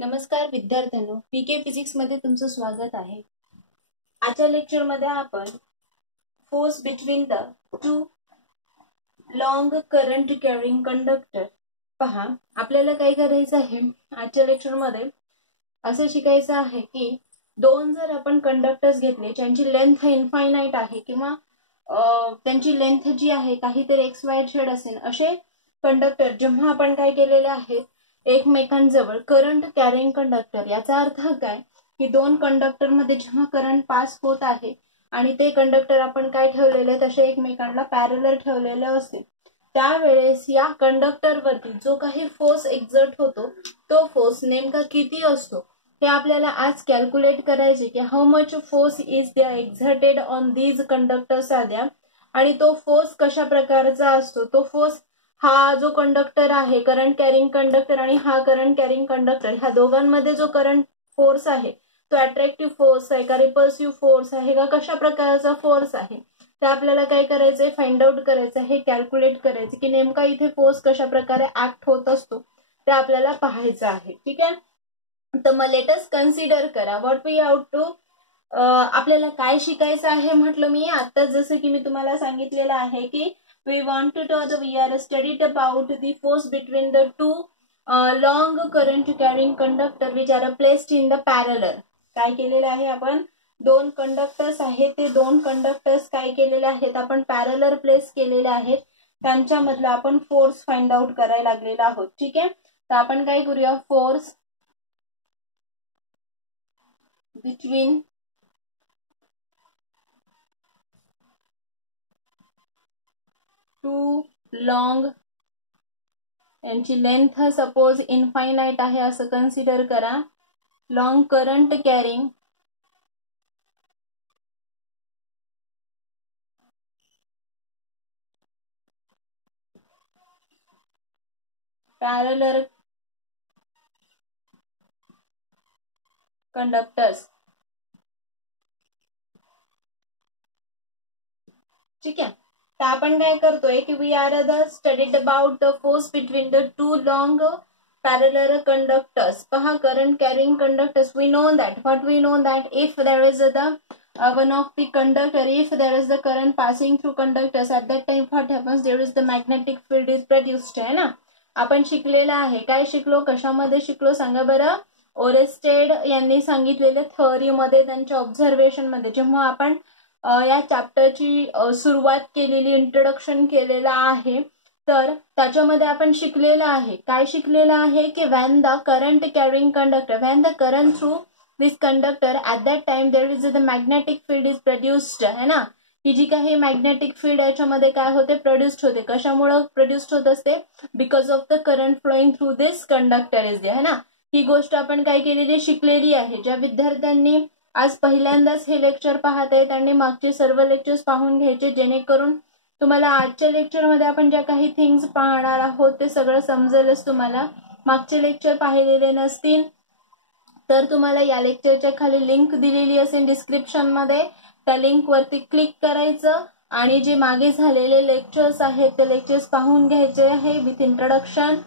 नमस्कार विद्यार्थ्यांनो, पीके फिजिक्स मध्ये तुमचं स्वागत आहे। आजच्या लेक्चर मध्ये आपण force between the two long current carrying conductor पहा। आपल्याला काय करायचं आहे आजच्या लेक्चर मध्ये असं शिकायचं आहे की दोन जर आपण कंडक्टर्स घेतले ज्यांची लेंथ इनफायनाइट आहे किंवा त्यांची लेंथ जी आहे काहीतरी एक्स वाय झेड असेल असे कंडक्टर जेव्हा आपण काय केलेले आहेत एकमेकांजवळ करंट कॅरिंग कंडक्टर, याचा अर्थ काय की दोन कंडक्टर मध्ये जेव्हा करंट पास होत आहे आणि ते कंडक्टर आपण काय ठेवलेले तसे एकमेकांना पॅरलल ठेवलेले असतील त्यावेळेस या कंडक्टर वरती जो काही फोर्स एक्झर्ट होतो तो फोर्स नेमका किती असतो हे आपल्याला आज कॅल्क्युलेट करायचे की how much force is there exerted on these conductors are there आणि तो फोर्स कशा प्रकारचा असतो। तो फोर्स हा जो कंडक्टर आहे करंट कॅरिंग कंडक्टर आणि हा करंट कॅरिंग कंडक्टर ह्या दोघांमध्ये जो करंट फोर्स आहे तो अट्रॅक्टिव्ह फोर्स आहे का रिपल्सिव्ह फोर्स आहे का कशा प्रकारचा फोर्स आहे ते आपल्याला काय करायचंय फाइंड आउट करायचं आहे, कॅल्क्युलेट करायचं की नेमका इथे फोर्स कशा प्रकारे ऍक्ट होत असतो ते आपल्याला पाहायचं आहे। ठीक आहे, तर मग लेट अस कन्सिडर करा व्हॉट वी हॅव टू आपल्याला काय शिकायचं आहे म्हटलं मी आता जसं की मी तुम्हाला सांगितलेलं आहे की we are studied about the force between the two long current carrying conductor which are placed in the parallel। काय केलेले आहे आपण दोन कंडक्टर्स आहेत ते दोन कंडक्टर्स काय केलेले आहेत आपण पॅरलल प्लेस केलेले आहेत त्यांच्यामधला आपण फोर्स फाइंड आउट करायला लागलेला आहोत। ठीक आहे, तर आपण काय करूया फोर्स बिटवीन टू लॉन्ग यांची लेंथ सपोज इनफायनाइट आहे असं कन्सिडर करा, long current carrying parallel conductors. ठीक आहे, तर आपण काय करतोय की we are the studied about the force between the two long parallel conductors। पहा current carrying conductors we know that what we know that if there is the one of the conductor, if there is the current passing through conductors at that time what happens there is the magnetic field is produced है ना। आपण शिकलेला आहे, काय शिकलो कशामध्ये शिकलो सांगा बरं। ओरेस्टेड यांनी सांगितलेल्या थेअरी मध्ये त्यांच्या ऑब्झर्वेशन मध्ये जेव्हा आपण या चॅप्टरची सुरुवात केलेली इंट्रोडक्शन केलेला आहे तर त्याच्यामध्ये आपण शिकलेलं आहे काय शिकलेलं आहे की when the current carrying conductor when the current through this conductor at that time there is the magnetic field is produced है ना। ही जी काही मॅग्नेटिक फील्ड याच्यामध्ये काय होते प्रोड्युस्ड होते, कशामुळे प्रोड्युस्ड होत असते because of the current flowing through this conductor is है ना। ही गोष्ट आपण काय केलेली शिकलेली आहे। ज्या विद्यार्थ्यांनी आज पहिल्यांदाच हे लेक्चर पाहत आहे त्यांनी मागचे सर्व लेक्चर्स पाहून घ्यायचे जेणेकरून तुम्हाला आजच्या लेक्चर मध्ये आपण ज्या काही थिंग्स पाहणार आहोत ते सगळं समजेलच। तुम्हाला मागचे लेक्चर पाहिलेले नसतील तर तुम्हाला या लेक्चरच्या खाली लिंक दिलेली असेल डिस्क्रिप्शन मध्ये, त्या लिंक वरती क्लिक करायचं आणि जे मागे झालेले लेक्चर्स आहेत ते लेक्चर्स पाहून घ्यायचे आहे विथ इंट्रोडक्शन।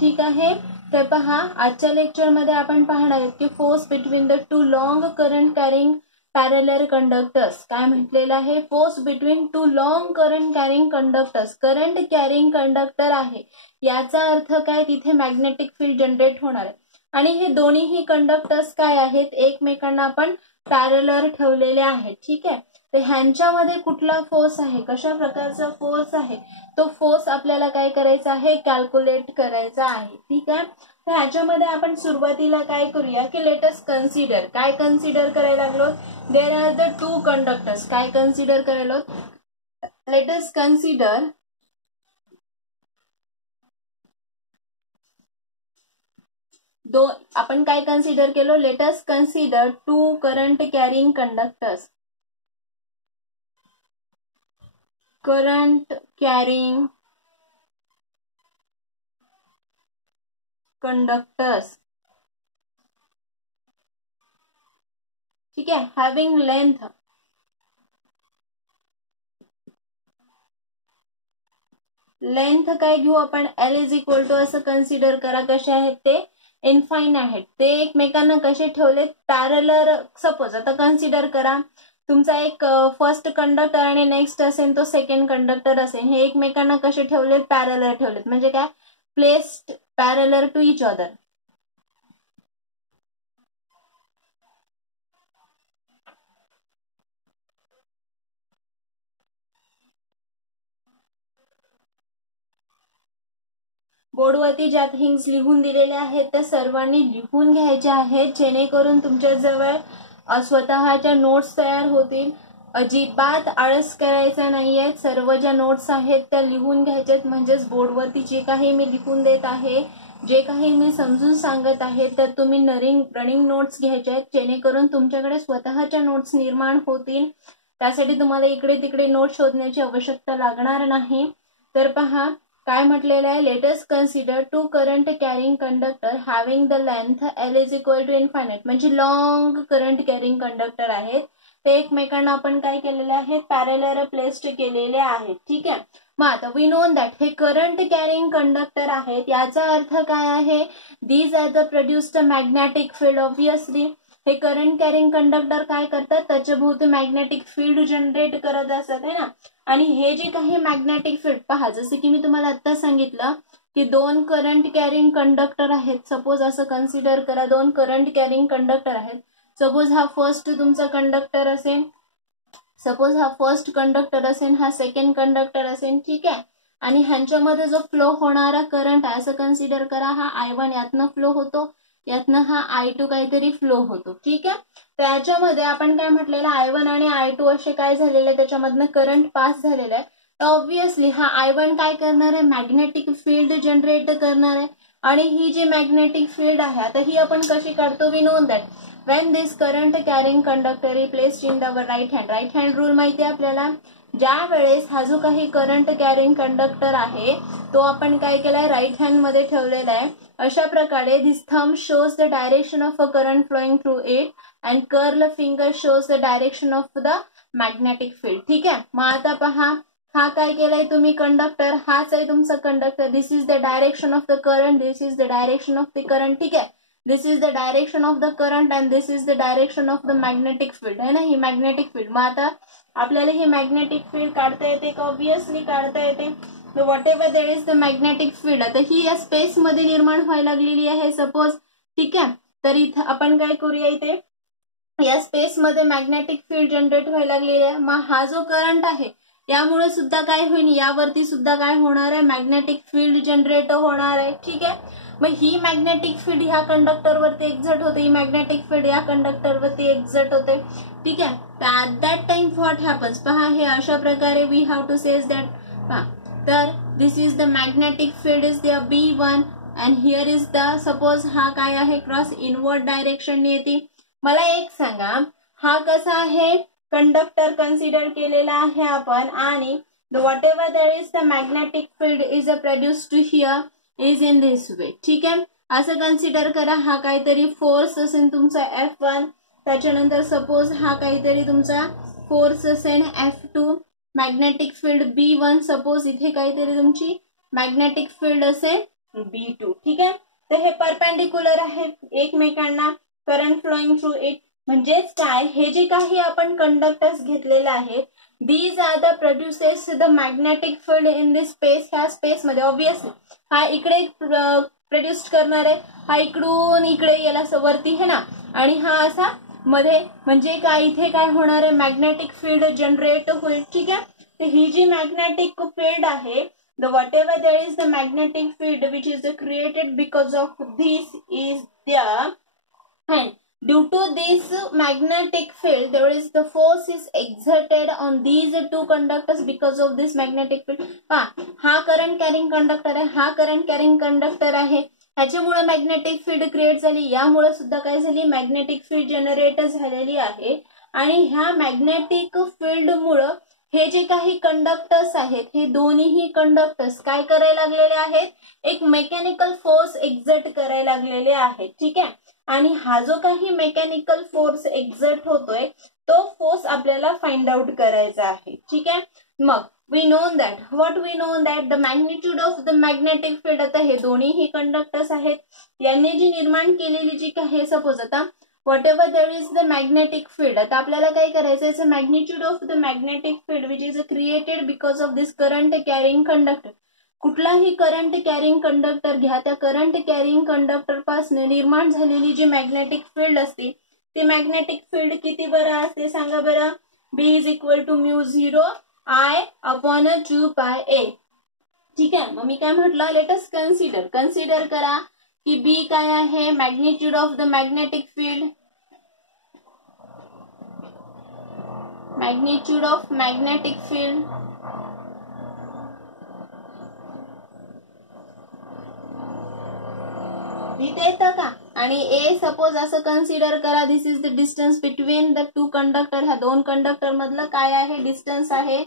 ठीक आहे, तर पहा आजच्या लेक्चर मध्ये आपण पाहणार आहोत की force between the two long current carrying parallel conductors. काय म्हटलेलं आहे force between two long current carrying conductors, current carrying conductor आहे याचा अर्थ काय तिथे मॅग्नेटिक फील्ड जनरेट होणार आहे आणि हे दोन्हीही कंडक्टर्स काय आहेत एकमेकांना आपण पॅरलल ठेवलेले आहेत। ठीक आहे, तर ह्यांच्यामध्ये कुठला फोर्स आहे कशा प्रकारचा फोर्स आहे तो फोर्स आपल्याला काय करायचा आहे कॅल्क्युलेट करायचा आहे। ठीक आहे, तर ह्याच्यामध्ये आपण सुरुवातीला काय करूया की लेट अस कन्सिडर काय कन्सिडर करायला लागलो there are the two conductors. काय कन्सिडर करायला लेट अस कन्सिडर आपण काय कन्सिडर केलो let us consider two current carrying conductors, current carrying conductors. ठीक आहे, हॅव्हिंग लेंथ लेंथ काय घेऊ आपण L इज इक्वल टू असं कन्सिडर करा कसे आहेत ते इनफाईनाईट आहेत ते एकमेकांना कसे ठेवलेत पॅरलर. सपोज आता कन्सिडर करा तुमचा एक फर्स्ट कंडक्टर आणि नेक्स्ट असेल तो सेकंड कंडक्टर असेल, हे एकमेकांना कसे ठेवलेत पॅरलर ठेवलेत, म्हणजे काय placed parallel to each other. बोर्डवरती ज्या थिंग्स लिहून दिलेल्या आहेत त्या सर्वांनी लिहून घ्यायच्या आहेत, जेणेकरून तुमच्याजवळ स्वतःच्या नोट्स तयार होतील. अजिबात आळस करायचा नाहीये. सर्व ज्या नोट्स आहेत त्या लिहून घ्यायच्यात. म्हणजेच बोर्डवरती जे काही मी लिहून देत आहे, जे काही मी समजून सांगत आहे, तर तुम्ही रनिंग नोट्स घ्यायच्या आहेत, जेणेकरून तुमच्याकडे स्वतःच्या नोट्स निर्माण होतील. त्यासाठी तुम्हाला इकडे तिकडे नोट शोधण्याची आवश्यकता लागणार नाही. तर पहा काय म्हटलेलं आहे, let's consider two current carrying conductor having the length L is equal to infinite. म्हणजे लॉंग करंट कॅरिंग कंडक्टर आहेत, ते एकमेकांना आपण काय केलेले आहेत पॅरलर प्लेस्ड केलेले आहेत. ठीक आहे. मग आता वी नो दॅट हे करंट कॅरिंग कंडक्टर आहेत. याचा अर्थ काय आहे, these are the produced magnetic field. Obviously हे करंट कॅरिंग कंडक्टर काय करतात, त्याच्या भोवती मॅग्नेटिक फील्ड जनरेट करत असतात है ना. आणि हे जे काही मॅग्नेटिक फील्ड पहा, जसे की मी तुम्हाला आता सांगितलं की दोन करंट कॅरिंग कंडक्टर आहेत. सपोज असं कन्सिडर करा दोन करंट कॅरिंग कंडक्टर आहेत. सपोज हा फर्स्ट तुमचा कंडक्टर असेल, सपोज हा फर्स्ट कंडक्टर असेल, हा सेकंड कंडक्टर असेल. ठीक आहे. आणि ह्यांच्यामध्ये जो फ्लो होणारा करंट आहे असं कन्सिडर करा, हा I1 यातनं फ्लो होतो, यातनं हा I2 काहीतरी फ्लो होतो. ठीक आहे. त्याच्यामध्ये आपण काय म्हटलेलं I1 आणि I2 असे काय झालेले, त्याच्यामधनं करंट पास झालेलं आहे. तर ऑब्विसली हा I1 काय करणार आहे, मॅग्नेटिक फील्ड जनरेट करणार आहे. आणि ही जी मॅग्नेटिक फील्ड आहे आता ही आपण कशी काढतो, we know that when this current carrying conductor is placed in our right hand rule माहिती आहे आपल्याला. ज्या वेळेस हा जो काही करंट कॅरिंग कंडक्टर आहे तो आपण काय केलाय राईट हँड मध्ये ठेवलेला आहे. अशा प्रकारे this thumb shows the direction of a current flowing through it and curl finger shows the direction of the magnetic field. ठीक आहे. मग आता पहा हा काय केलाय तुम्ही कंडक्टर, हाच आहे तुमचा conductor. This is the direction of the current, this is the direction of the current. ठीक आहे. This is the direction of the current and this is the direction of the magnetic field है ना, ही magnetic field. मग आता आपल्याला ही magnetic field काढता येते का, ऑब्विसली काढता येते. Whatever there is the magnetic field, आता ही या स्पेस मध्ये निर्माण व्हायला लागलेली आहे सपोज. ठीक आहे. तर इथं आपण काय करूया, इथे या स्पेस मध्ये मॅग्नेटिक फील्ड जनरेट व्हायला लागलेली आहे. मग हा जो करंट आहे यामुळे सुद्धा काय होईल, यावरती सुद्धा काय होणार आहे, मॅग्नेटिक फील्ड जनरेट होणार आहे. ठीक आहे. मग ही मॅग्नेटिक फील्ड ह्या कंडक्टरवरती एक्झर्ट होते, ही मॅग्नेटिक फील्ड या कंडक्टरवरती एक्झर्ट होते. ठीक आहे. At that time what happens, पहा हे अशा प्रकारे we have to says that. पहा तर this is the magnetic field is the B1 and here is the suppose हा काय आहे क्रॉस इनवर्ड डायरेक्शन येते. मला एक सांगा, हा कसा आहे कंडक्टर कन्सिडर केलेला आहे आपण, आणि whatever there is the magnetic field is produced here is in this way. ठीक आहे. असं कन्सिडर करा हा काहीतरी फोर्स असेल तुमचा F1, त्याच्यानंतर सपोज हा काहीतरी तुमचा फोर्स असेल F2, magnetic field B1, suppose इथे काहीतरी तुमची मॅग्नेटिक फील्ड असेल B2. ठीक आहे. तर हे परपेंडिक्युलर आहेत एकमेकांना, करंट फ्लोइंग थ्रू इट. म्हणजेच काय, हे जे काही आपण कंडक्टर्स घेतलेले आहेत, these are the produces the magnetic field in this space. ह्या स्पेस मध्ये ऑब्विसली हा इकडे प्रोड्यूस करणार आहे, हा इकडून इकडे याला वरती है ना, आणि हा असा मध्ये, म्हणजे काय इथे काय होणार आहे, मॅग्नेटिक फील्ड जनरेट होईल. ठीक आहे. तर ही जी मॅग्नेटिक फील्ड आहे, the whatever there is the magnetic field which is created because of this is there, and due to this magnetic field there is the force is exerted on these two conductors because of this magnetic field. हा current carrying conductor आहे, हा current carrying conductor आहे, ह्याच्यामुळे magnetic field create झाली, यामुळे सुद्धा काय झाली, मॅग्नेटिक फील्ड जनरेट झालेली आहे. आणि ह्या मॅग्नेटिक फील्ड मुळे हे जे काही कंडक्टर्स आहेत, हे दोन्हीही कंडक्टर्स काय करायला लागलेले आहेत, एक मेकॅनिकल फोर्स एक्झर्ट करायला लागलेले आहेत. ठीक आहे. आणि हा जो काही मेकॅनिकल फोर्स एक्झर्ट होतोय तो फोर्स आपल्याला फाइंड आउट करायचा आहे. ठीक आहे. मग we know that what we know that the magnitude of the magnetic field, आता हे दोन्ही कंडक्टर्स आहेत, यांनी जी निर्माण केलेली जी काही सपोज आता whatever there is the magnetic field, आता आपल्याला काय करायचं आहे, magnitude of the magnetic field which is created because of this current carrying conductor. कुठलाही करंट कॅरिंग कंडक्टर घ्या, त्या करंट कॅरिंग कंडक्टर पासून निर्माण झालेली जी मॅग्नेटिक फील्ड असते ती मॅग्नेटिक फील्ड किती बरं असते सांगा बरं. B is equal to mu 0 I upon 2 pi A. ठीक आहे. मग मी काय म्हटलं, लेट अस कन्सिडर करा की B काय आहे, magnitude of the magnetic field, magnitude of magnetic field इथे येतं का, आणि A सपोज असं कन्सिडर करा, this is the distance between the two conductor, ह्या दोन कंडक्टर मधलं काय आहे, डिस्टन्स आहे.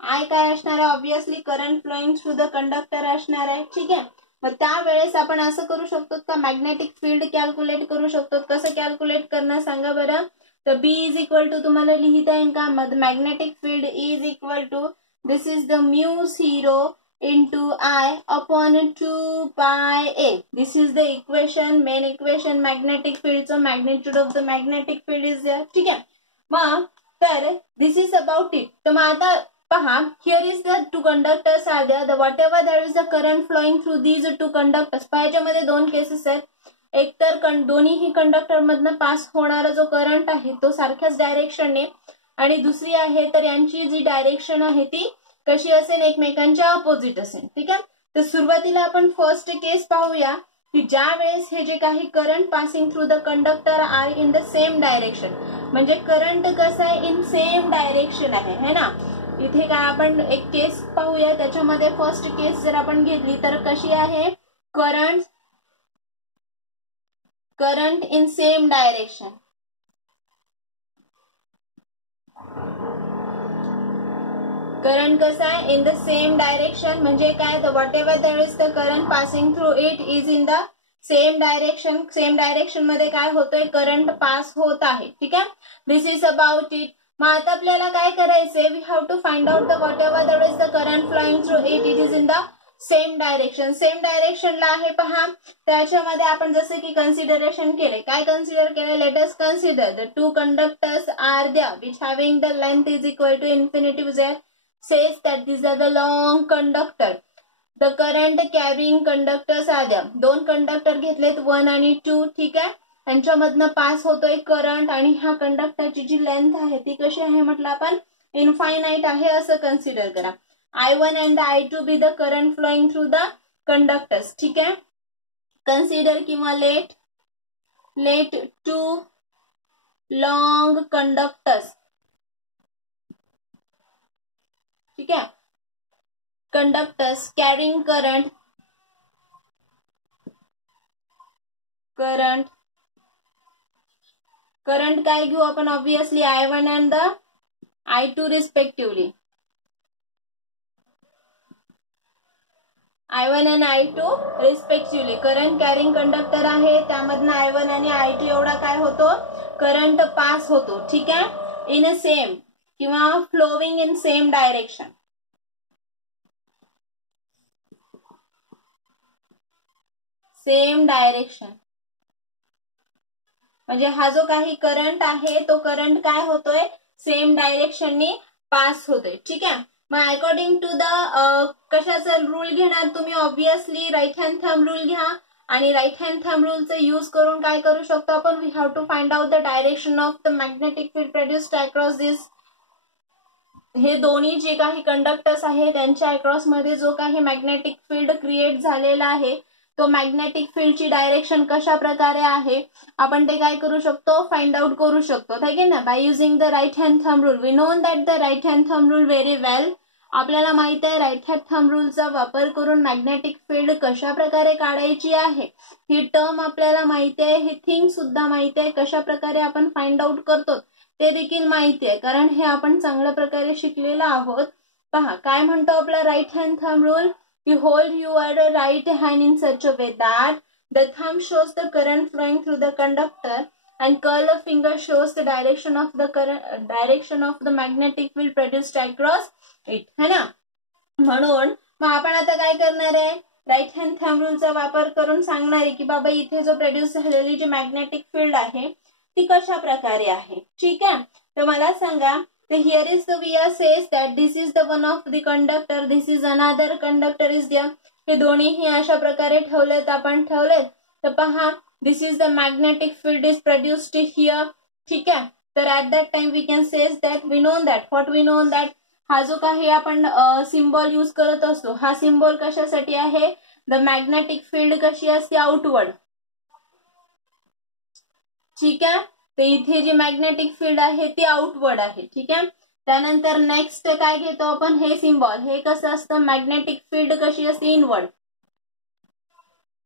I काय असणार आहे, obviously current flowing through the conductor असणार आहे. ठीक आहे. मग त्यावेळेस आपण असं करू शकतो का, मॅग्नेटिक फील्ड कॅल्क्युलेट करू शकतो. कसं कॅल्क्युलेट करणार सांगा बरं. तर B इज इक्वल टू तुम्हाला लिहिता येईल का, magnetic field is equal to this is the mu 0 into I upon 2 pi A. This is the equation, main equation, magnetic field. So magnitude of the magnetic field is there. ठीक आहे. मग तर this is about it. तर मग आता पहा, here is the two conductors are there. The whatever there is the current flowing through these two conductors. पायाच्यामध्ये दोन cases आहेत. एक तर दोन्ही कंडक्टर मधनं पास होणारा जो करंट आहे तो सारख्याच डायरेक्शनने, आणि दुसरी आहे तर यांची जी डायरेक्शन आहे ती कशी असेल, एकमेकांच्या अपोजिट असेल. ठीक आहे. तर सुरुवातीला आपण फर्स्ट केस पाहूया की ज्या वेळेस हे जे काही current passing through the conductor are in the same direction, म्हणजे करंट कसं आहे, इन सेम डायरेक्शन आहे, है ना. इथे काय आपण एक केस पाहूया, त्याच्यामध्ये फर्स्ट केस जर आपण घेतली तर कशी आहे, current in same direction. Current कसा आहे, इन द सेम डायरेक्शन, म्हणजे काय, the whatever there is the current passing through it is in the same direction. Same direction मध्ये काय होतोय, करंट पास होत आहे. ठीक आहे. This is about it. मग आता आपल्याला काय करायचंय, we have to find out the whatever there is the current flowing through it is in the same direction. Same डायरेक्शनला आहे पहा, त्याच्यामध्ये आपण जसे की कन्सिडरेशन केले, काय कन्सिडर केले, let us consider the two conductors are there which having the length is equal to infinity Z. says that these are the long conductor. The current carrying conductors are there. दोन conductor घेतलेत 1 आणि 2. ठीक आहे. यांच्यामधनं pass होतोय current, आणि ह्या कंडक्टरची जी length आहे ती कशी आहे म्हटलं आपण, इनफायनाइट आहे असं कन्सिडर करा. I1 and I2 be the current flowing through the conductors. ठीक आहे. कन्सिडर किंवा लेट टू लॉन्ग कंडक्टर्स. ठीक आहे. कंडक्टर्स कॅरिंग करंट काय घेऊ आपण, obviously I1 and the I2 respectively. I1 and I2 respectively current carrying conductor आहे, त्यामधनं I1 आणि I2 एवढा काय होतो, करंट पास होतो. ठीक आहे. इन अ सेम किंवा flowing in same direction. Same direction म्हणजे हा जो काही करंट आहे तो करंट काय होतोय, सेम डायरेक्शननी पास होतोय. ठीक आहे. मग अकॉर्डिंग टू द कशाचा रूल घेणार तुम्ही, obviously right hand thumb rule घ्या, आणि राईट हँड थंब रूलचा यूज करून काय करू शकतो आपण, we have to find out the direction of the magnetic field produced across this. हे दोन्ही जे काही कंडक्टर्स आहे त्यांच्या अक्रॉस मध्ये जो काही मॅग्नेटिक फील्ड क्रिएट झालेला आहे तो मॅग्नेटिक फील्डची डायरेक्शन कशा प्रकारे आहे आपण ते काय करू शकतो, फाइंड आउट करू शकतो. ठीक आहे ना, by using the right hand thumb rule. We know that the right hand thumb rule very well. आपल्याला माहित आहे राईट हँड थंब रूलचा वापर करून मॅग्नेटिक फील्ड कशा प्रकारे काढायची आहे, ही टर्म आपल्याला माहिती आहे, ही थिंग सुद्धा माहिती आहे, कशा प्रकारे आपण फाइंड आउट करतो ते देखील माहिती आहे, कारण हे आपण चांगल्या प्रकारे शिकलेलो आहोत. पहा काय म्हणतो आपला right hand thumb rule. You hold your right hand in such a way that the thumb shows the current flowing through the conductor and curl of finger shows the direction of the magnetic field produced across it, है ना. म्हणून मग आपण आता काय करणार आहे, right hand thumb रूलचा वापर करून सांगणार आहे की बाबा इथे जो प्रोड्यूस झालेली जी मॅग्नेटिक फील्ड आहे ती कशा प्रकारे आहे. ठीक आहे, तर मला सांगा. तर here is the we are says that this is the one of the conductor, this is another conductor is there. हे दोन्हीही अशा प्रकारे ठेवलेत, आपण ठेवलेत. तर पहा, this is the magnetic field is produced here. ठीक आहे, तर at that time we can says that we know that what we know that हा जो काही आपण सिम्बॉल यूज करत असतो, हा सिम्बॉल कशासाठी आहे, द मॅग्नेटिक फील्ड कशी असते, आउटवर्ड. ठीक आहे, तर इथे जी मॅग्नेटिक फील्ड आहे ती आउटवर्ड आहे. ठीक आहे, त्यानंतर नेक्स्ट काय घेतो आपण, हे सिम्बॉल, हे कसं असतं, मॅग्नेटिक फील्ड कशी असते, इनवर्ड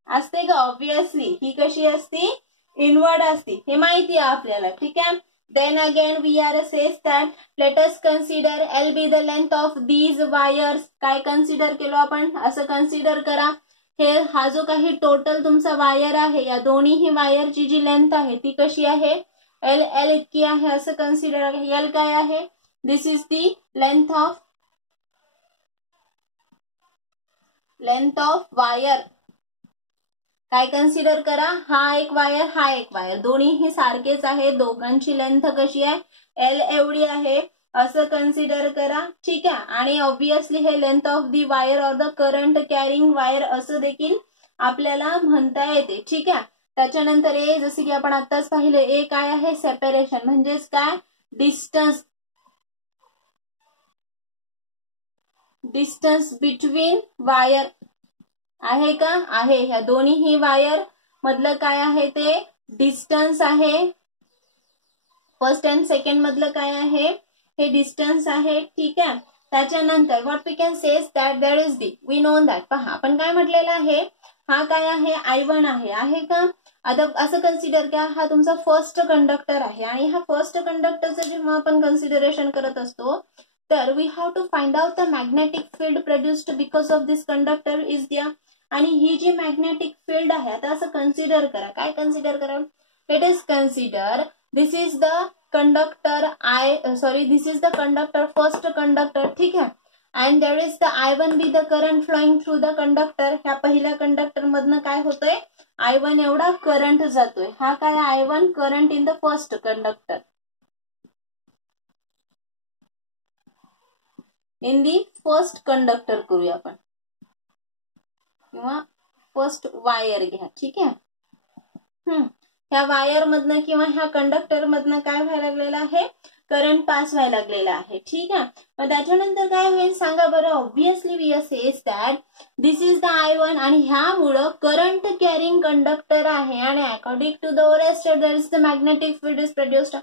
असते का, ऑब्विसली ही कशी असते, इनवर्ड असते, हे माहिती आहे आपल्याला. ठीक आहे, then again we are says that let us consider L be the length of these wires. काय कन्सिडर केलो आपण, असं कन्सिडर करा, हे हा जो काही टोटल तुमचा वायर आहे, या दोन्ही वायरची जी लेंथ आहे ती कशी आहे, L इतकी आहे असं कन्सिडर आहे. L काय आहे, this is the length of wire. काय कन्सिडर करा, हा एक वायर, हा एक वायर, दोन्हीही सारखेच आहे, दोघांची लेंथ कशी आहे, L एवढी आहे असं कन्सिडर करा. ठीक आहे, आणि ऑब्विसली हे length of the wire or the current carrying wire असं देखील आपल्याला म्हणता येते. ठीक आहे, त्याच्यानंतर ए, जसे की आपण आताच पाहिले, ए काय आहे, सेपरेशन म्हणजेच काय, डिस्टन्स बिटवीन वायर आहे का, आहे. ह्या दोन्ही वायर मधलं काय आहे, ते डिस्टन्स आहे. फर्स्ट अँड सेकंड मधलं काय आहे, हे डिस्टन्स आहे. ठीक आहे, त्याच्यानंतर what we can says that there is the, we know that. पहा आपण काय म्हटलेलं आहे, हा काय आहे, I1 आहे का. आता असं कन्सिडर करा, हा तुमचा फर्स्ट कंडक्टर आहे, आणि हा फर्स्ट कंडक्टरचं जेव्हा आपण कन्सिडरेशन करत असतो, तर we have to find out the magnetic field produced because of this conductor is there. आणि ही जी मॅग्नेटिक फील्ड आहे, आता असं कन्सिडर करा, काय कन्सिडर करा, let us consider this is the conductor this is the conductor, first conductor. ठीक आहे, and there is the I1 be the current flowing through the conductor. ह्या पहिल्या कंडक्टर मधनं काय होतंय, I1 एवढा करंट जातोय. हा काय, I1 current in the first conductor, in the first conductor करूया आपण, किंवा फर्स्ट वायर घ्या. ठीक आहे, ह्या वायर मधनं किंवा ह्या कंडक्टर मधनं काय व्हायला लागलेलं आहे, करंट पास व्हायला लागलेला आहे. ठीक आहे, मग त्याच्यानंतर काय होईल सांगा बरं. Obviously we says that this is the I1, आणि ह्यामुळं करंट कॅरिंग कंडक्टर आहे, आणि according to the rest there is the magnetic field is produced,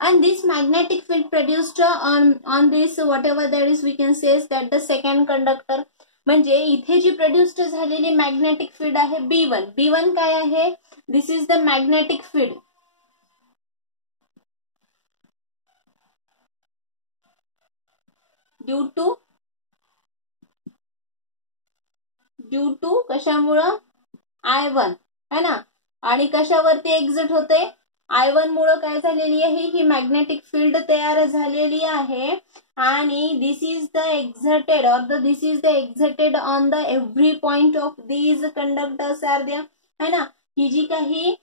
and this magnetic field produced on this whatever there is we can say that the second conductor. म्हणजे इथे जी produced झालेली magnetic field आहे B1 काय आहे, this is the magnetic field due to कशामुळं, I1 है ना, आणि कशावरती एक्झिट होते, I1 मुळे काय झालेली आहे, ही मॅग्नेटिक फील्ड तयार झालेली आहे, आणि this is the exerted this is the exerted on the every point of these conductors are there, है ना. ही जी काही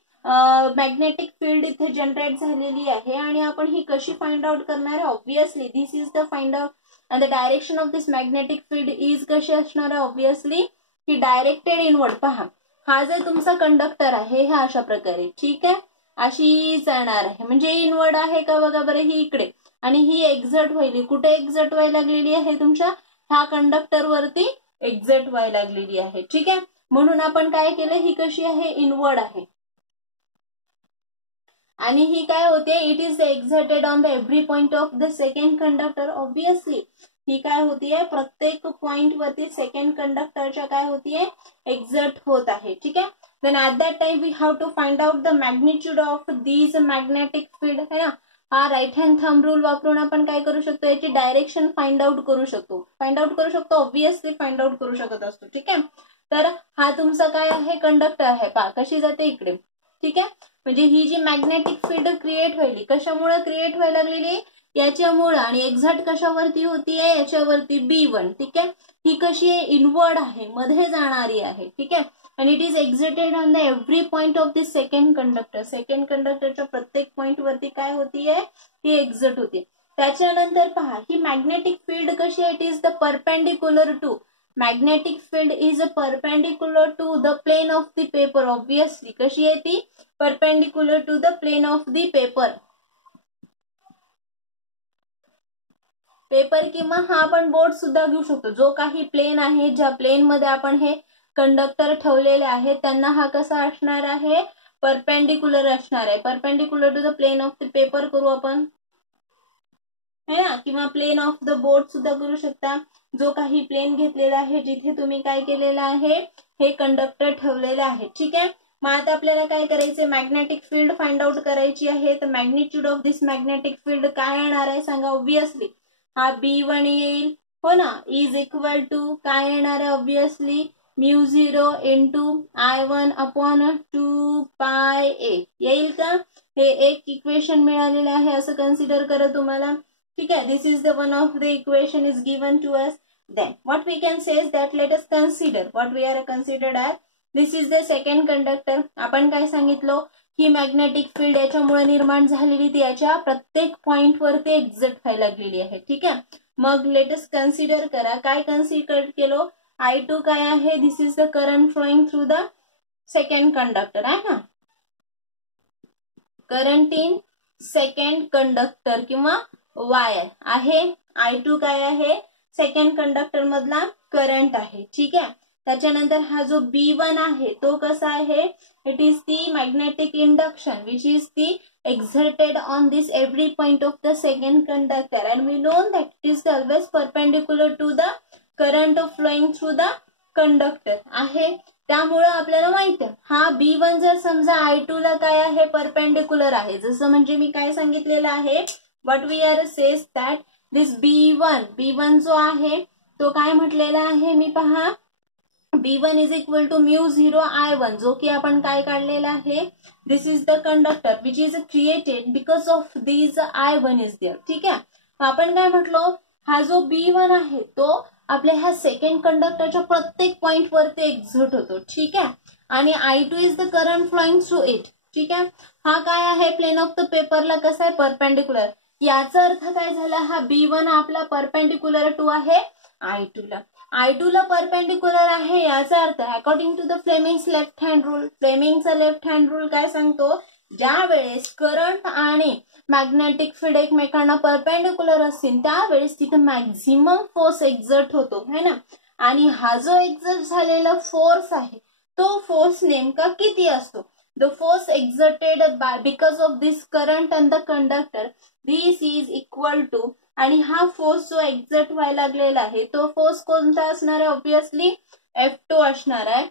मॅग्नेटिक फील्ड इथे जनरेट झालेली आहे, आणि आपण ही कशी फाइंड आउट करणार आहे, obviously this is the find out, and the direction of this magnetic field is कशी असणार आहे, ऑब्विसली ही डायरेक्टेड इनवर्ड. पहा हा जो तुमचा कंडक्टर आहे, हा अशा प्रकारे, ठीक आहे, अशी जाणार आहे, म्हणजे इनवर्ड आहे का बघा बरं, ही इकडे, आणि ही एक्झर्ट व्हायली, कुठे एक्झर्ट व्हायला लागलेली आहे, तुमच्या ह्या कंडक्टर वरती एक्झर्ट व्हायला लागलेली आहे. ठीक आहे, म्हणून आपण काय केलं, ही कशी आहे, इनवर्ड आहे, आणि ही काय होते, it is exerted on the every point of the second conductor. Obviously ही काय होतीये, प्रत्येक पॉइंट वरती सेकंड कंडक्टरच्या काय होतीये, एक्झर्ट होत आहे. ठीक आहे, then at that time we have to find out the magnitude of these magnetic field, है ना. हा राईट हँड थंब रूल वापरून आपण काय करू शकतो, याची डायरेक्शन फाइंड आउट करू शकतो, ऑब्विसली फाइंड आउट करू शकत असतो. ठीक आहे. तर हा तुमचा काय आहे, कंडक्टर आहे. पहा कशी जाते इकडे. ठीक आहे. म्हणजे ही जी मॅग्नेटिक फील्ड क्रिएट व्हायली, कशामुळे क्रिएट व्हायला लागलेली, याच्यामुळे. आणि एक्झॅक्ट कशावरती होतीये, याच्यावरती B1. ठीक आहे. ही कशी आहे, इनवर्ड आहे, मध्ये जाणारी आहे. ठीक आहे. आणि it is exerted on the every point of this second conductor. Second कंडक्टरच्या प्रत्येक पॉइंट वरती काय होतीये, ही एक्झिट होते. त्याच्यानंतर पहा, ही मॅग्नेटिक फील्ड कशी आहे, it is the perpendicular to, magnetic field is perpendicular to the plane of the paper. Obviously कशी आहे ती, perpendicular to the plane of the paper. Paper किंवा हा आपण बोर्ड सुद्धा घेऊ शकतो. जो काही प्लेन आहे, ज्या प्लेन मध्ये आपण हे कंडक्टर ठेवलेले आहेत, त्यांना हा कसा असणार आहे, परपेंडिक्युलर असणार आहे. Perpendicular to the plane of the paper करू आपण, है ना, किंवा प्लेन ऑफ द बोर्ड सुद्धा करू शकता. जो काही प्लेन घेतलेला आहे, जिथे तुम्ही काय केलेलं आहे, हे कंडक्टर ठेवलेले आहे. ठीक आहे. मग आता आपल्याला काय करायचंय, मॅग्नेटिक फील्ड फाइंड आउट करायची आहे. तर magnitude of this magnetic field काय येणार आहे सांगा. ऑब्विसली हा B1 येईल, हो ना, इज इक्वल टू काय येणार आहे, obviously μ0 into I1 upon 2πa येईल का. हे एक इक्वेशन मिळालेलं आहे असं कन्सिडर करा तुम्हाला. ठीक आहे. This is the one of the equation is given to us. Then what we can say is that let us consider what we are considered as. This is the second conductor. आपण काय सांगितलं, ही magnetic field याच्यामुळे निर्माण झालेली, ती याच्या प्रत्येक point वरती एक्झिट व्हायला लागलेली आहे. ठीक आहे. मग लेट अस कन्सिडर करा, काय कन्सिडर केलो, I2 काय आहे, this is the current flowing through the second conductor आहे ना, करंट इन सेकंड कंडक्टर किंवा वायर आहे. I2 काय आहे, सेकंड कंडक्टर मधला करंट आहे. ठीक आहे. त्याच्यानंतर हा जो B1 आहे तो कसा आहे, it is the magnetic induction which is the exerted on this every point of the second conductor, and we know that it is always perpendicular to the current flowing through the conductor आहे. त्यामुळे आपल्याला माहित आहे, हा B1 जर समजा I2 ला काय आहे, परपेंडिक्युलर आहे. जसं म्हणजे मी काय सांगितलेलं आहे, what we are says that this B1 जो आहे तो काय म्हटलेला आहे, मी पहा B1 is equal to μ0 I1, जो की आपण काय काढलेला आहे, this is the conductor which is created because of this I1 is there. ठीक आहे. आपण काय म्हटलो, हा जो B1 आहे तो आपल्या ह्या सेकंड कंडक्टरच्या प्रत्येक पॉइंट वरती एक्झिट होतो. ठीक आहे. आणि I2 is the current flowing through it. ठीक आहे. हा काय आहे, प्लेन ऑफ द पेपरला कसा आहे, परपेंडिक्युलर. याचा अर्थ काय झाला, हा B1 आपला परपेंडिक्युलर टू आहे I2 ला. I2 ला परपेंडिक्युलर आहे, याचा अर्थ according to the Fleming's left hand rule, फ्लेमिंगचा लेफ्ट हँड रूल काय सांगतो, ज्या वेळेस करंट आणि मॅग्नेटिक फील्ड एकमेकांना परपेंडिक्युलर असतील त्यावेळेस तिथे मॅक्झिमम फोर्स एक्झर्ट होतो, है ना. आणि हा जो एक्झर्ट झालेला फोर्स आहे तो फोर्स नेमका किती असतो, the force exerted by because of this current and the conductor, this is equal to, आणि हा फोर्स जो एक्झर्ट व्हायला लागलेला आहे तो फोर्स कोणता असणार आहे, ऑब्विसली F2 असणार आहे.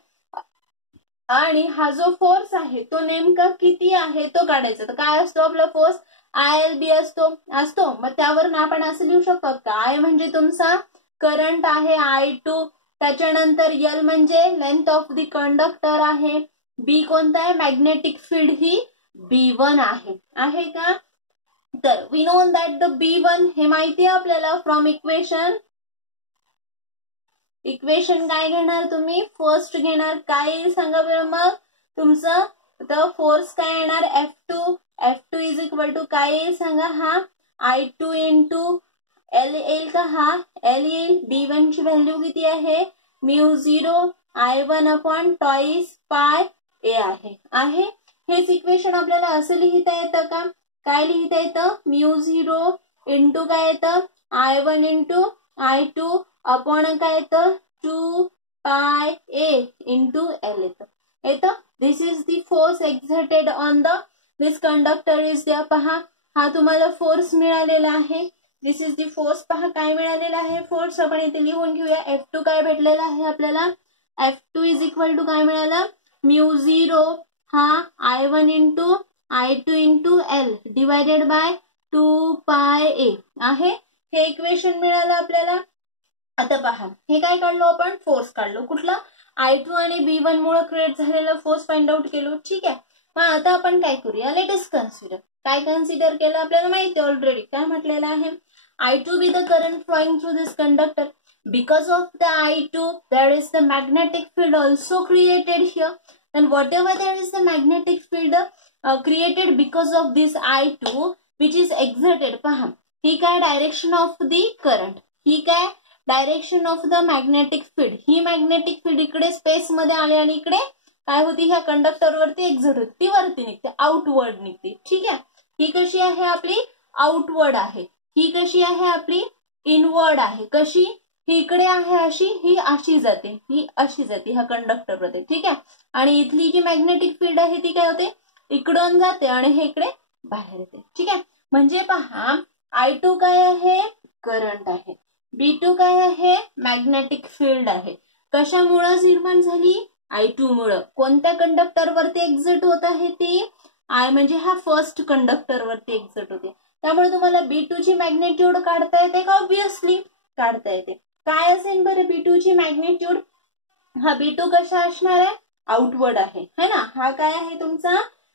आणि हा जो फोर्स आहे तो नेमका किती आहे तो काढायचा. तर काय असतो आपला फोर्स, ILB असतो. मग त्यावरून आपण असं लिहू शकतो का, I म्हणजे तुमचा करंट आहे I2, त्याच्यानंतर L म्हणजे लेंथ ऑफ द कंडक्टर आहे, B कोणता आहे, मॅग्नेटिक फील्ड ही B1 आहे का. तर we know that the B1 हे माहिती आहे आपल्याला फ्रॉम इक्वेशन काय घेणार तुम्ही, फर्स्ट घेणार काय येईल सांगा बरं. मग तुमचं द फोर्स काय येणार, F2 इज इक्वल टू काय येईल सांगा, हा I2 इंटू L येईल का, हा L येईल. B1 ची व्हॅल्यू किती आहे, μ0 I1 अपॉन टॉइस पाय A आहे. हेच इक्वेशन आपल्याला असं लिहिता येतं का, काय लिहिता येतं, μ0 इंटू काय येतं, I1 इंटू I2 अपॉन काय येतं, 2πa इंटू L येतं. This is the force exerted on the this conductor is द्या. पहा हा तुम्हाला फोर्स मिळालेला आहे, दिस इज द फोर्स. पहा काय मिळालेला आहे फोर्स, आपण इथे लिहून घेऊया. F2 काय भेटलेला आहे आपल्याला, F2 इज इक्वल टू काय मिळाला, μ0 हा I1 into I2 into L divided by 2 पाय ए आहे. हे इक्वेशन मिळालं आपल्याला. आता पहा, हे काय काढलो आपण, फोर्स काढलो. कुठला, I2 आणि B1 मुळे क्रिएट झालेला फोर्स फाइंड आउट केलो. ठीक आहे. मग आता आपण काय करूया, लेट अस कन्सिडर. काय कन्सिडर केलं आपल्याला माहिती ऑलरेडी. काय म्हटलेलं आहे, I2 be the current flowing through this conductor. Because of the I2, there is the magnetic field also created here. And whatever there is the magnetic field created because of this I2, which is exerted. पहा, ही काय direction of the current, ही काय direction of the magnetic field. He magnetic field इकडे space मध्ये आले आणि इकडे काय होती, ह्या कंडक्टर वरती एक्झर्ट होती, ती वरती निघते, आउटवर्ड निघते. ठीक आहे. ही कशी आहे आपली, आउटवर्ड आहे. ही कशी आहे आपली, इनवर्ड आहे. कशी, ही इकडे आहे अशी, ही अशी जाते, ही अशी जाते ह्या कंडक्टर मध्ये. ठीक आहे. आणि इथली जी मॅग्नेटिक फील्ड आहे ती काय होते, इकडून जाते आणि हे इकडे बाहेर येते. ठीक आहे. म्हणजे पहा, I2 काय आहे, करंट आहे. B2 काय आहे, मॅग्नेटिक फील्ड आहे. कशामुळे निर्माण झाली, I2 मुळे. कोणत्या कंडक्टर वरती एक्झर्ट होत आहे ती, I म्हणजे हा फर्स्ट कंडक्टर वरती एक्झर्ट होते. त्यामुळे तुम्हाला B2 ची मॅग्नेट्यूड काढता येते का, ऑब्विसली काढता येते. काय असेल बरं B2 ची मॅग्नेट्यूड, हा B2 कशा असणार आहे, आउटवर्ड आहे, है ना. हा काय आहे तुमचा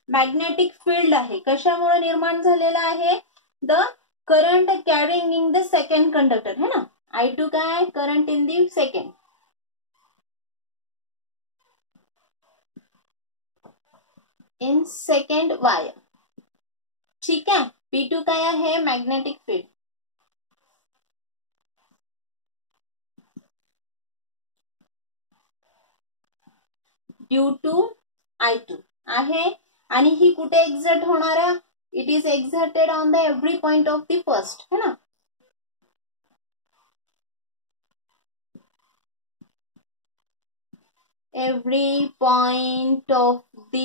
मॅग्नेटिक फील्ड आहे. कशामुळे निर्माण झालेला आहे, the current carrying in the second conductor, है ना. I2 काय, current in the second, in second wire. ठीक आहे. B2 काय आहे, magnetic field. Due to I2 आहे. आणि ही कुठे एक्झर्ट होणार आहे, it is exerted on the every point of the first, है ना. Every point of the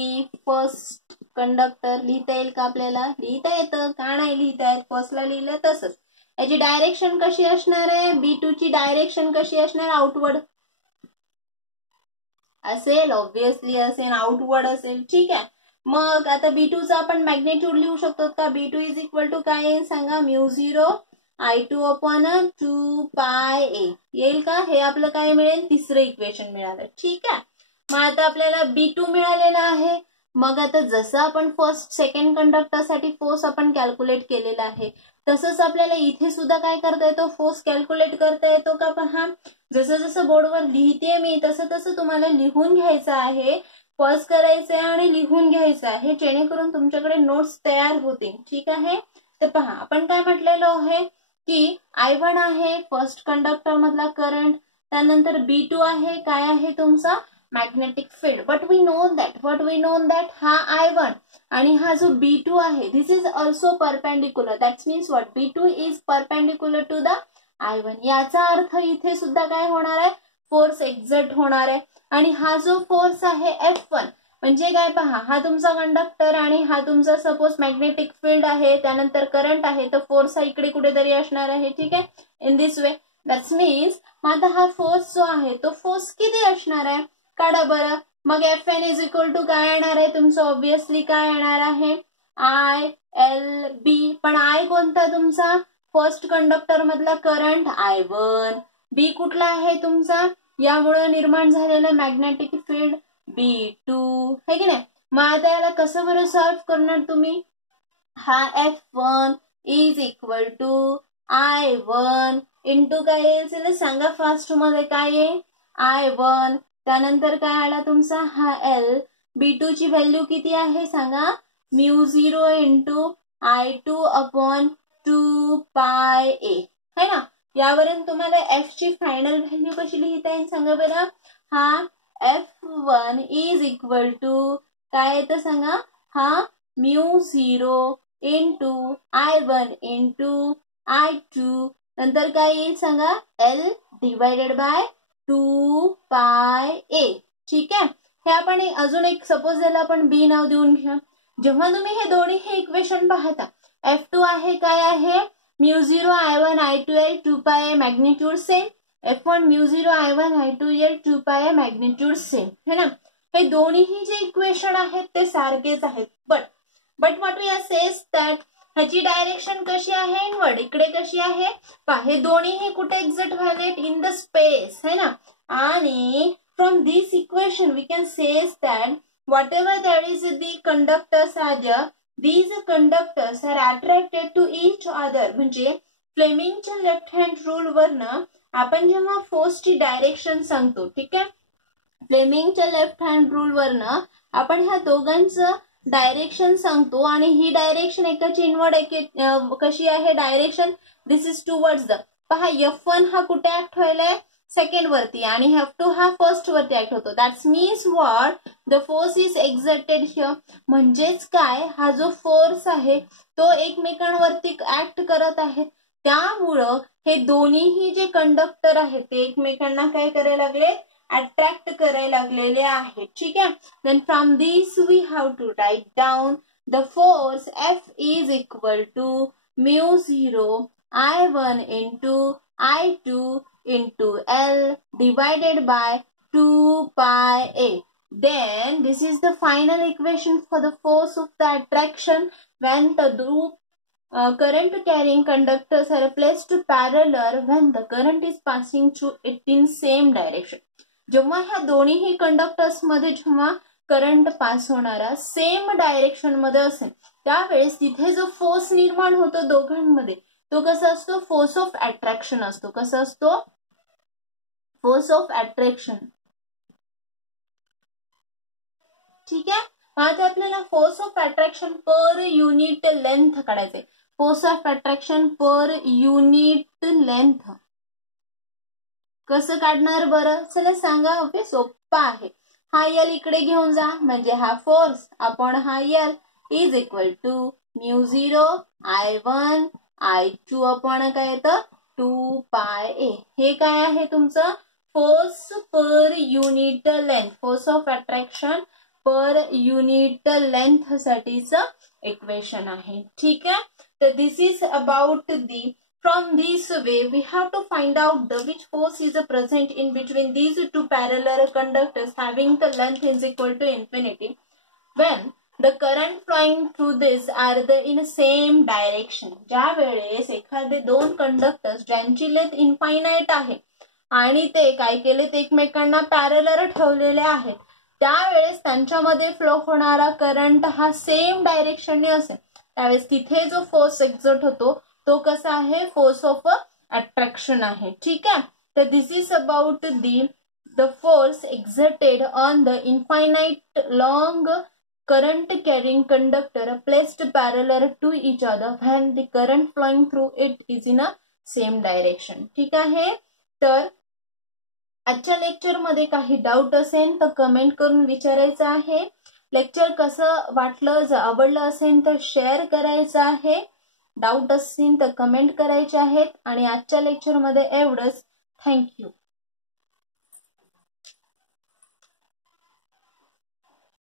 first conductor. लिहिता येईल का आपल्याला, लिहिता येतं का नाही लिहिता येत, फर्स्टला लिहिलं तसंच. याची डायरेक्शन कशी असणार आहे, B2 ची डायरेक्शन कशी असणार, आउटवर्ड असेल, ऑब्विसली असेल, आउटवर्ड असेल. ठीक आहे. मग आता B2 चा आपण मॅग्नेट्यूड लिहू शकतो का, B2 इज इक्वल टू काय येईल सांगा, μ0 I2 अपॉन 2 पाय ए येईल का. हे आपलं काय मिळेल, तिसरं इक्वेशन मिळालं. ठीक आहे. मग आता आपल्याला B2 मिळालेला आहे. मग आता जसं आपण फर्स्ट सेकंड कंडक्टर साठी फोर्स आपण कॅल्क्युलेट केलेला आहे, तसंच आपल्याला इथे सुद्धा काय करता येतो, फोर्स कॅल्क्युलेट करता येतो का. पहा, जसं जसं बोर्डवर लिहिते मी तसं तसं तुम्हाला लिहून घ्यायचं आहे, पॉज करायचं आहे आणि लिहून घ्यायचं आहे, जेणेकरून तुमच्याकडे नोट्स तयार होतील. ठीक आहे. तर पहा, आपण काय म्हटलेलो आहे की I1 आहे फर्स्ट कंडक्टर मधला करंट, त्यानंतर B2 आहे काय आहे तुमचा magnetic field. But we know that हा I1 आणि हा जो B2 आहे, this is also perpendicular. That means what, B2 is perpendicular to the I1. याचा अर्थ इथे सुद्धा काय होणार आहे, फोर्स एक्झर्ट होणार आहे. आणि हा जो फोर्स आहे F1 म्हणजे काय पहा, हा तुमचा कंडक्टर आणि हा तुमचा सपोज मॅग्नेटिक फील्ड आहे, त्यानंतर करंट आहे, तर फोर्स हा इकडे कुठेतरी असणार आहे. ठीक आहे. In this way, that's means आता हा फोर्स जो आहे तो फोर्स किती असणार आहे, काढा बरं. मग Fn इज इक्वल टू काय येणार आहे तुमचं, ऑब्विसली काय येणार आहे, ILB. पण I कोणता तुमचा, फर्स्ट कंडक्टर मधला करंट I1, B कुठला आहे तुमचा, यामुळे निर्माण झालेलं मॅग्नेटिक फील्ड B2, है की नाही. मग आता याला कसं बरं सॉल्व्ह करणार तुम्ही, हा F1 is equal to I1 into काय येईल सांगा, फास्ट मध्ये काय येईल I1, त्यानंतर काय आला तुमचा हा L. B2 ची व्हॅल्यू किती आहे सांगा, μ0 इंटू I2 अपॉन 2 पाय ए, है ना. यावरून तुम्हाला F ची फायनल व्हॅल्यू कशी लिहिता येईल सांगा बरं. हा F1 इज इक्वल टू काय येतं सांगा, हा μ0 इंटू I1 इंटू I2, नंतर काय येईल सांगा, L डिवायडेड बाय 2 पाय ए. ठीक आहे. हे आपण अजून एक सपोज याला आपण B नाव देऊन घ्या. जेव्हा तुम्ही हे दोन्ही हे इक्वेशन पाहता, F2 आहे काय आहे, μ0 I1 I2 L 2 पाय magnitude same, F1 μ0 I1 I2 L 2 पाय मॅग्निट्यूड सेम, है ना. हे दोन्ही जे इक्वेशन आहेत ते सारखेच आहेत. But what we are says that ह्याची डायरेक्शन कशी आहे इनवर्ड, इकडे कशी आहे पहा, हे दोन्ही हे कुठे एक्झिट व्हायलेत इन द स्पेस है ना. आणि from this equation we can says that whatever there is the conductors are there, these conductors are attracted to each other. म्हणजे फ्लेमिंगच्या लेफ्ट हँड रूल वरनं आपण जेव्हा फोर्सची डायरेक्शन सांगतो, ठीक आहे, फ्लेमिंगच्या लेफ्ट हँड रूल वरनं आपण ह्या दोघांचं डायरेक्शन सांगतो आणि ही डायरेक्शन एकाची इनवर्ड कशी आहे direction, this is towards the, पहा F1 हा कुठे ऍक्ट व्हायलाय सेकंड वरती आणि F2 हा फर्स्ट वरती ऍक्ट होतो. That's means what, the force is exerted here. म्हणजेच काय, हा जो फोर्स आहे तो एकमेकांवरती ऍक्ट करत आहे, त्यामुळं हे दोन्हीही जे कंडक्टर आहेत ते एकमेकांना काय करायला लागले, अट्रॅक्ट करायला लागलेले आहेत. ठीक आहे. Then from this we have to write down the force F is equal to μ0 I1 into I2 into L divided by 2 pi A. Then this is the final equation for the force of the attraction when the current carrying conductors are placed parallel when the current is passing through it in same direction. जेव्हा ह्या दोन्ही conductors मध्ये जेव्हा current pass होणारा same direction मध्ये असेल त्यावेळेस तिथे जो फोर्स निर्माण होतो दोघांमध्ये तो कसा असतो, फोर्स ऑफ अट्रॅक्शन असतो. कसा असतो, फोर्स ऑफ अट्रॅक्शन. ठीक आहे. आता आपल्याला force of attraction per unit length काढायचे. Force of attraction per unit length कसं काढणार बरं, चला सांगा. ओके, सोप्पा आहे. हा यल इकडे घेऊन जा म्हणजे हा फोर्स आपण हा L is equal to μ0 I1 I2 आपण काय येतं 2 pi A. हे काय आहे तुमचं force per unit length, force of attraction per unit length साठीचं इक्वेशन आहे. ठीक आहे. तर this is about the, from this way we have to find out the which force is present in between these two parallel conductors having the length is equal to infinity when the current flowing through this are the in same direction. ज्या वेळेस एखादे दोन conductors ज्यांची length infinite आहे आणि ते काय केले ते एकमेकांना पॅरलल ठेवलेले आहेत त्यावेळेस त्यांच्यामध्ये फ्लो होणारा करंट हा सेम डायरेक्शनने असेल त्यावेळेस तिथे जो फोर्स एक्झर्ट होतो तो कसा आहे, फोर्स ऑफ अट्रॅक्शन आहे. ठीक आहे. तर this is about the force exerted on the infinite long current carrying conductor placed parallel to each other when the current flowing through it is in a same direction. ठीक आहे. तर आजच्या lecture मध्ये काही डाऊट असेल तर comment करून विचारायचं आहे. लेक्चर कसं वाटलं, जर आवडलं असेल तर शेअर करायचं आहे. डाऊट असतील तर कमेंट करायचे आहेत आणि आजच्या लेक्चर मध्ये एवढंच. थँक्यू.